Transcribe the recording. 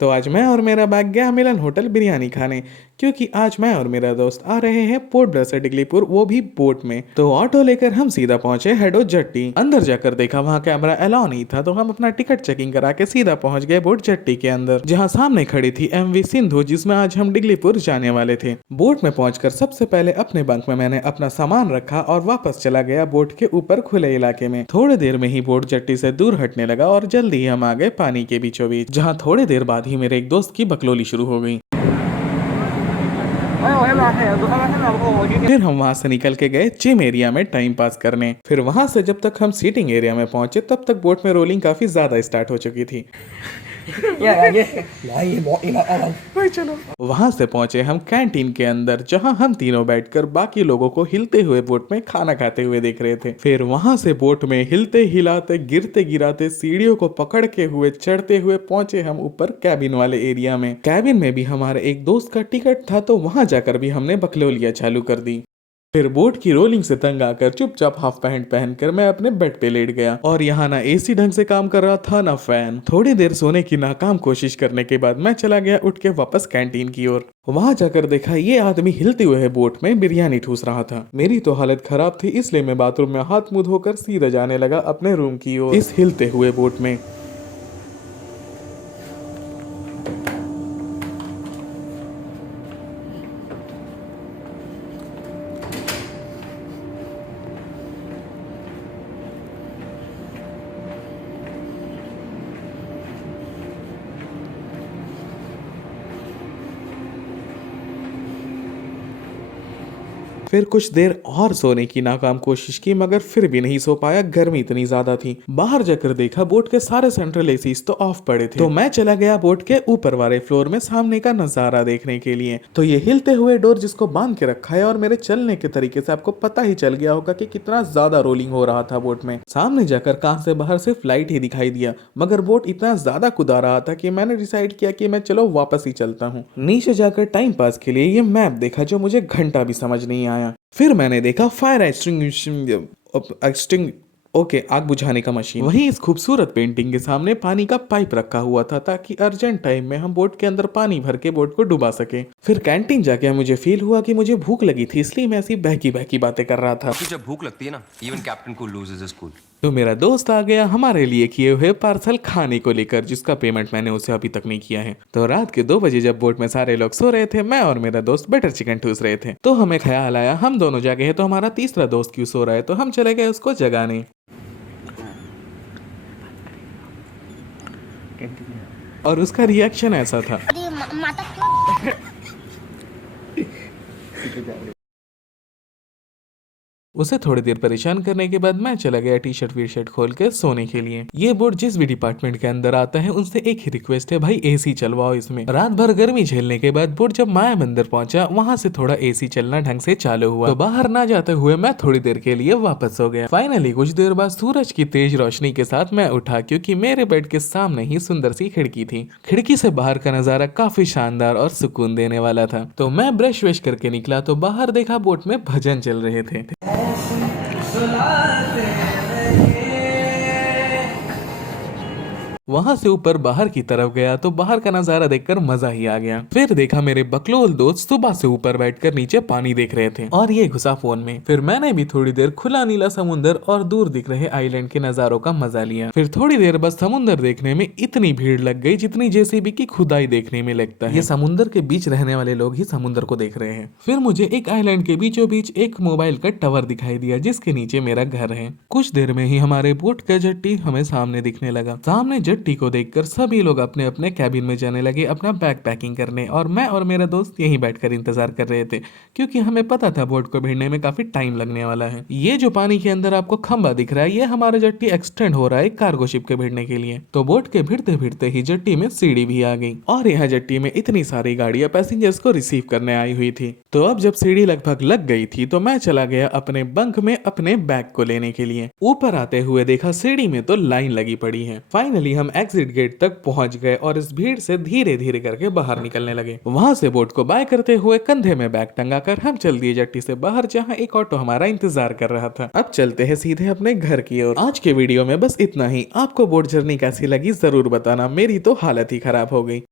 तो आज मैं और मेरा बैग गया मिलन होटल बिरयानी खाने, क्योंकि आज मैं और मेरा दोस्त आ रहे हैं पोर्ट ब्लेयर से डिगलीपुर, वो भी बोट में। तो ऑटो लेकर हम सीधा पहुंचे हेडो जट्टी। अंदर जाकर देखा वहां कैमरा अलाउ नहीं था, तो हम अपना टिकट चेकिंग करा के सीधा पहुंच गए बोट जट्टी के अंदर, जहां सामने खड़ी थी एमवी सिंधु, जिसमें आज हम डिगलीपुर जाने वाले थे। बोट में पहुंचकर सबसे पहले अपने बंक में मैंने अपना सामान रखा और वापस चला गया बोट के ऊपर खुले इलाके में। थोड़ी देर में ही बोट जट्टी से दूर हटने लगा और जल्दी ही हम आ गए पानी के बीचों बीच, जहाँ थोड़ी देर बाद ही मेरे एक दोस्त की बकलोली शुरू हो गई। फिर हम वहां से निकल के गए जिम एरिया में टाइम पास करने। फिर वहां से जब तक हम सीटिंग एरिया में पहुंचे तब तक बोट में रोलिंग काफी ज्यादा स्टार्ट हो चुकी थी। चलो वहां से पहुंचे हम कैंटीन के अंदर, जहां हम तीनों बैठकर बाकी लोगों को हिलते हुए बोट में खाना खाते हुए देख रहे थे। फिर वहां से बोट में हिलते हिलाते गिरते गिराते सीढ़ियों को पकड़ के हुए चढ़ते हुए पहुंचे हम ऊपर कैबिन वाले एरिया में। कैबिन में भी हमारे एक दोस्त का टिकट था, तो वहां जाकर भी हमने बकलोलियां चालू कर दी। फिर बोट की रोलिंग से तंग आकर चुपचाप हाफ पैंट पहनकर मैं अपने बेड पे लेट गया, और यहाँ ना एसी ढंग से काम कर रहा था ना फैन। थोड़ी देर सोने की नाकाम कोशिश करने के बाद मैं चला गया उठ के वापस कैंटीन की ओर। वहां जाकर देखा ये आदमी हिलते हुए बोट में बिरयानी ठूस रहा था। मेरी तो हालत खराब थी, इसलिए मैं बाथरूम में हाथ मुंह धोकर सीधा जाने लगा अपने रूम की ओर इस हिलते हुए बोट में। फिर कुछ देर और सोने की नाकाम कोशिश की, मगर फिर भी नहीं सो पाया, गर्मी इतनी ज्यादा थी। बाहर जाकर देखा बोट के सारे सेंट्रल एसीज तो ऑफ पड़े थे, तो मैं चला गया बोट के ऊपर वाले फ्लोर में सामने का नजारा देखने के लिए। तो ये हिलते हुए डोर जिसको बांध के रखा है, और मेरे चलने के तरीके से आपको पता ही चल गया होगा कि कितना ज्यादा रोलिंग हो रहा था बोट में। सामने जाकर कांच से बाहर सिर्फ लाइट ही दिखाई दिया, मगर बोट इतना ज्यादा कुदा रहा था कि मैंने डिसाइड किया कि मैं चलो वापस ही चलता हूँ। नीचे जाकर टाइम पास के लिए ये मैप देखा, जो मुझे घंटा भी समझ नहीं आया। फिर मैंने देखा फायर एक्सटिंग ओके, आग बुझाने का मशीन। वहीं इस खूबसूरत पेंटिंग के सामने पानी का पाइप रखा हुआ था, ताकि अर्जेंट टाइम में हम बोट के अंदर पानी भर के बोट को डुबा सके। फिर कैंटीन जाके मुझे फील हुआ कि मुझे भूख लगी थी, इसलिए मैं ऐसी बहकी बहकी बातें कर रहा था। जब भूख लगती है ना, even captain cool loses his cool. तो मेरा दोस्त आ गया हमारे लिए किए हुए पार्सल खाने को लेकर, जिसका पेमेंट मैंने उसे अभी तक नहीं किया है। तो रात के 2 बजे जब बोट में सारे लोग सो रहे थे, मैं और मेरा दोस्त बटर चिकन ठूस रहे थे। तो हमें ख्याल आया हम दोनों जागे हैं, तो हमारा तीसरा दोस्त क्यों सो रहा है, तो हम चले गए उसको जगाने। और उसका रिएक्शन ऐसा था। उसे थोड़ी देर परेशान करने के बाद मैं चला गया टी शर्ट वी शर्ट खोल के सोने के लिए। ये बोर्ड जिस भी डिपार्टमेंट के अंदर आता है उनसे एक ही रिक्वेस्ट है, भाई एसी चलवाओ इसमें। रात भर गर्मी झेलने के बाद बोर्ड जब माया मंदिर पहुंचा, वहां से थोड़ा एसी चलना ढंग से चालू हुआ, तो बाहर ना जाते हुए मैं थोड़ी देर के लिए वापस हो गया। फाइनली कुछ देर बाद सूरज की तेज रोशनी के साथ मैं उठा, क्योंकि मेरे बेड के सामने ही सुंदर सी खिड़की थी। खिड़की से बाहर का नजारा काफी शानदार और सुकून देने वाला था। तो मैं ब्रश व्रश करके निकला, तो बाहर देखा बोट में भजन चल रहे थे। वहां से ऊपर बाहर की तरफ गया, तो बाहर का नजारा देखकर मजा ही आ गया। फिर देखा मेरे बकलोल दोस्त सुबह से ऊपर बैठकर नीचे पानी देख रहे थे, और ये घुसा फोन में। फिर मैंने भी थोड़ी देर खुला नीला समुंदर और दूर दिख रहे आइलैंड के नजारों का मजा लिया। फिर थोड़ी देर बस समुंदर देखने में इतनी भीड़ लग गई जितनी जेसीबी की खुदाई देखने में लगता है। ये समुंदर के बीच रहने वाले लोग ही समुंदर को देख रहे हैं। फिर मुझे एक आइलैंड के बीचों बीच एक मोबाइल का टावर दिखाई दिया, जिसके नीचे मेरा घर है। कुछ देर में ही हमारे बोट का जट्टी हमें सामने दिखने लगा। सामने जट्टी को देखकर सभी लोग अपने अपने कैबिन में जाने लगे अपना बैग पैकिंग करने, और मैं और मेरा दोस्त यहीं बैठकर इंतजार कर रहे थे, क्योंकि हमें पता था बोट को भिड़ने में काफी टाइम लगने वाला है। ये जो पानी के अंदर आपको खंबा दिख रहा है, ये हमारा जट्टी एक्सटेंड हो रहा है कार्गो शिप के भिड़ने के लिए। तो बोट के भिड़ते भिड़ते ही जट्टी में सीढ़ी भी आ गई, और यहाँ जट्टी में इतनी सारी गाड़ियां पैसेंजर्स को रिसीव करने आई हुई थी। तो अब जब सीढ़ी लगभग लग गई थी, तो मैं चला गया अपने बंक में अपने बैग को लेने के लिए। ऊपर आते हुए देखा सीढ़ी में तो लाइन लगी पड़ी है। फाइनली हम एग्जिट गेट तक पहुंच गए, और इस भीड़ से धीरे धीरे करके बाहर निकलने लगे। वहां से बोट को बाय करते हुए कंधे में बैग टंगा कर हम चल दिए जट्टी से बाहर, जहां एक ऑटो हमारा इंतजार कर रहा था। अब चलते हैं सीधे अपने घर की ओर। आज के वीडियो में बस इतना ही। आपको बोट जर्नी कैसी लगी जरूर बताना, मेरी तो हालत ही खराब हो गई।